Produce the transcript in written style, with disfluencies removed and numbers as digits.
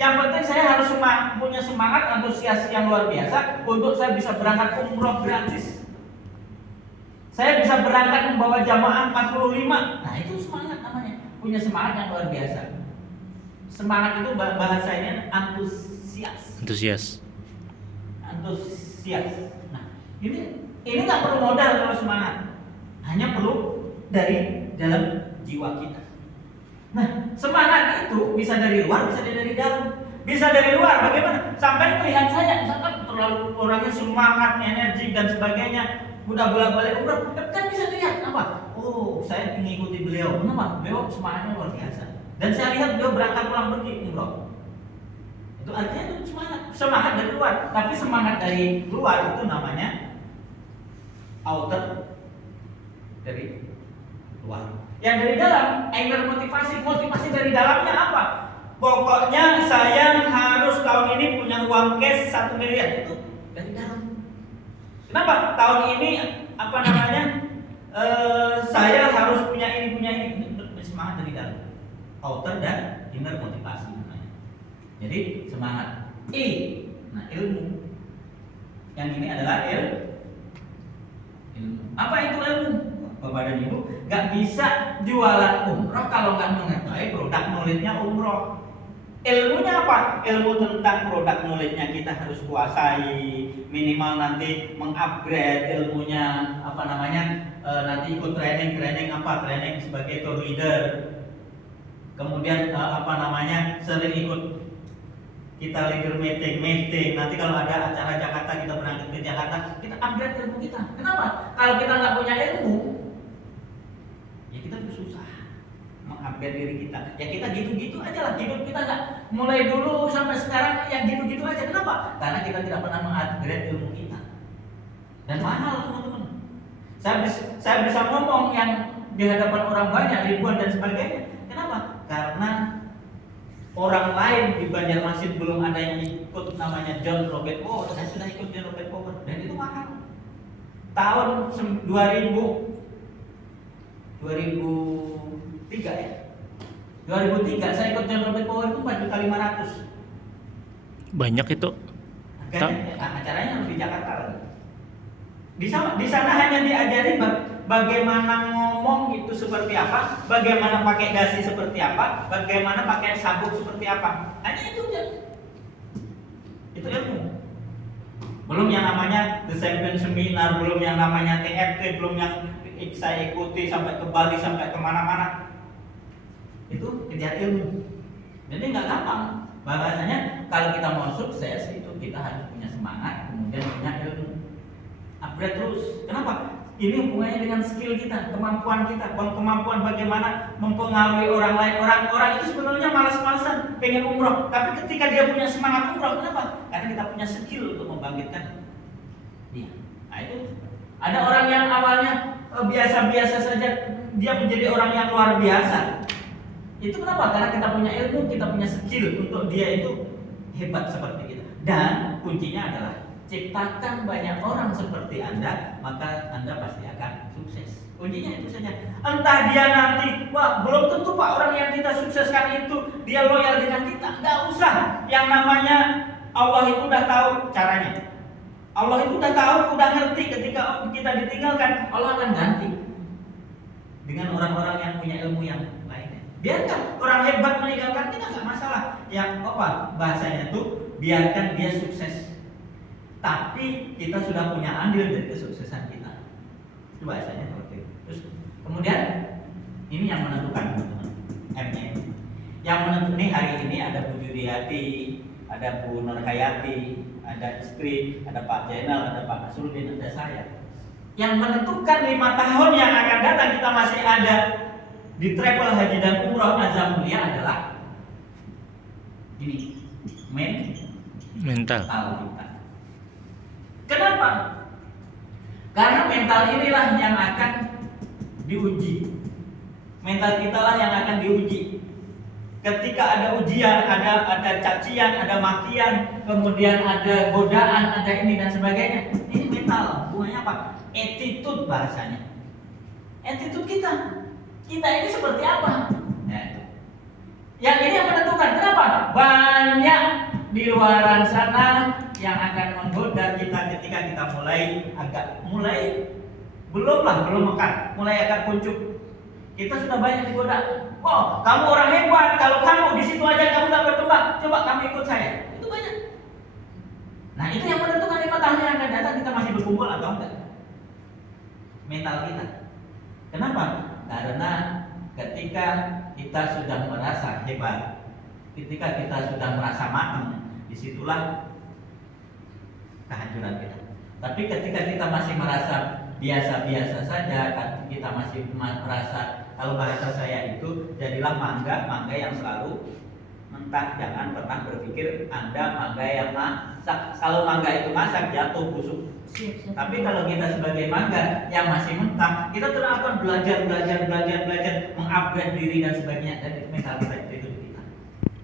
Yang penting saya harus punya semangat antusias yang luar biasa untuk saya bisa berangkat umroh gratis. Saya bisa berangkat membawa jamaah 45. Nah itu semangat namanya. Punya semangat yang luar biasa. Semangat itu bahasanya antusias. Antusias. Nah ini nggak perlu modal kalau semangat. Hanya perlu dari dalam jiwa kita. Nah, semangat itu bisa dari luar, bisa dari dalam. Bisa dari luar, bagaimana? Sampai melihat saya, misalkan terlalu orangnya semangat, energi dan sebagainya, udah bolak-balik umroh, kan bisa lihat apa? Oh, saya mengikuti beliau. Kenapa? Beliau semangatnya luar biasa. Dan saya lihat beliau berangkat pulang pergi umroh. Itu artinya itu semangat dari luar. Tapi semangat dari luar itu namanya outer dari luar. Yang dari dalam, inner motivasi dari dalamnya apa? Pokoknya saya harus tahun ini punya uang cash 1 miliar, itu dari dalam. Kenapa? Tahun ini saya harus punya ini, semangat dari dalam. Outer dan inner motivasi namanya. Jadi semangat. Nah ilmu. Yang ini adalah ilmu. Apa itu ilmu? Bapak dan Ibu, nggak bisa jualan umroh kalau nggak mengetahui produk knowledge-nya umroh. Ilmunya apa? Ilmu tentang produk knowledge-nya kita harus kuasai. Minimal nanti mengupgrade ilmunya, nanti ikut training sebagai tour leader. Kemudian sering ikut kita leader meeting. Nanti kalau ada acara Jakarta, kita berangkat ke Jakarta, kita upgrade ilmu kita. Kenapa? Kalau kita nggak punya ilmu, ya kita susah mengupgrade diri kita. Ya kita gitu-gitu aja lah, hidup kita nggak mulai dulu sampai sekarang ya gitu-gitu aja. Kenapa? Karena kita tidak pernah mengupgrade ilmu kita. Dan mahal teman-teman. Saya bisa ngomong yang di hadapan orang banyak, ribuan dan sebagainya. Kenapa? Karena orang lain di Banjarmasin belum ada yang ikut namanya John Robert Power. Saya sudah ikut John Robert Power dan itu mahal. Tahun 2003 ya. 2003 saya ikut John Robert Power itu 4.500.000. Banyak itu. Acaranya harus di Jakarta. Di sana hanya diajari bagaimana ngomong itu seperti apa, bagaimana pakai dasi seperti apa, bagaimana pakai sabuk seperti apa. Hanya itu aja. Itu ilmu. Belum yang namanya The Champion Seminar, belum yang namanya TFT, belum yang saya ikuti sampai ke Bali, sampai kemana-mana. Itu kejar ilmu. Jadi nggak gampang. Bahasanya kalau kita mau sukses itu kita harus punya semangat, kemudian punya ilmu. Upgrade terus. Kenapa? Ini hubungannya dengan skill kita, kemampuan kita, kemampuan bagaimana mempengaruhi orang lain. Orang itu sebenarnya malas-malasan pengen umroh, tapi ketika dia punya semangat umroh, kenapa? Karena kita punya skill untuk membangkitkan dia. Nah itu ada orang yang awalnya biasa-biasa saja, dia menjadi orang yang luar biasa. Itu kenapa? Karena kita punya ilmu, kita punya skill untuk dia itu hebat seperti kita. Dan kuncinya adalah ciptakan banyak orang seperti Anda, maka Anda pasti akan sukses. Kuncinya itu saja. Entah dia nanti, belum tentu Pak orang yang kita sukseskan itu dia loyal dengan kita. Nggak usah. Yang namanya Allah itu udah tahu caranya. Allah itu udah tahu, udah ngerti ketika kita ditinggalkan, Allah akan ganti dengan orang-orang yang punya ilmu yang lainnya. Biarkan orang hebat meninggalkan kita, nggak masalah. Yang bahasanya tuh biarkan dia sukses. Tapi kita sudah punya andil dari kesuksesan kita. Itu bahasanya seperti itu. Terus kemudian ini yang menentukan teman-teman. M-nya ini. Yang menentukan hari ini ada Bu Judiati, ada Bu Nur Hayati, ada istri, ada Pak Jenal, ada Pak Nasruddin, ada saya. Yang menentukan 5 tahun yang akan datang kita masih ada di travel haji dan umroh azam mulia adalah ini mental kita. Kenapa? Karena mental inilah yang akan diuji. Mental kita lah yang akan diuji. Ketika ada ujian, ada cacian, ada makian, kemudian ada godaan, ada ini dan sebagainya. Ini mental. Hubungannya apa? Attitude bahasanya. Attitude kita. Kita ini seperti apa? Ya, itu. Yang ini yang menentukan. Kenapa? Banyak di luaran sana yang akan menggoda kita ketika kita mulai belum mekar, mulai agak kuncup. Kita sudah banyak digoda. Oh, kamu orang hebat. Kalau kamu di situ aja kamu nggak berkembang, coba kamu ikut saya. Itu banyak. Nah, itu yang menentukan 5 tahun yang akan datang kita masih berkumpul atau enggak. Mental kita. Kenapa? Karena ketika kita sudah merasa hebat, ketika kita sudah merasa matang, disitulah kehancuran kita. Tapi ketika kita masih merasa biasa-biasa saja, kita masih merasa, kalau bahasa saya itu, jadilah mangga yang selalu mentah. Jangan pernah berpikir Anda mangga yang masak. Kalau mangga itu masak, jatuh busuk. Tapi kalau kita sebagai mangga yang masih mentah, kita terus akan belajar, mengupgrade diri dan sebagainya, dan mental kita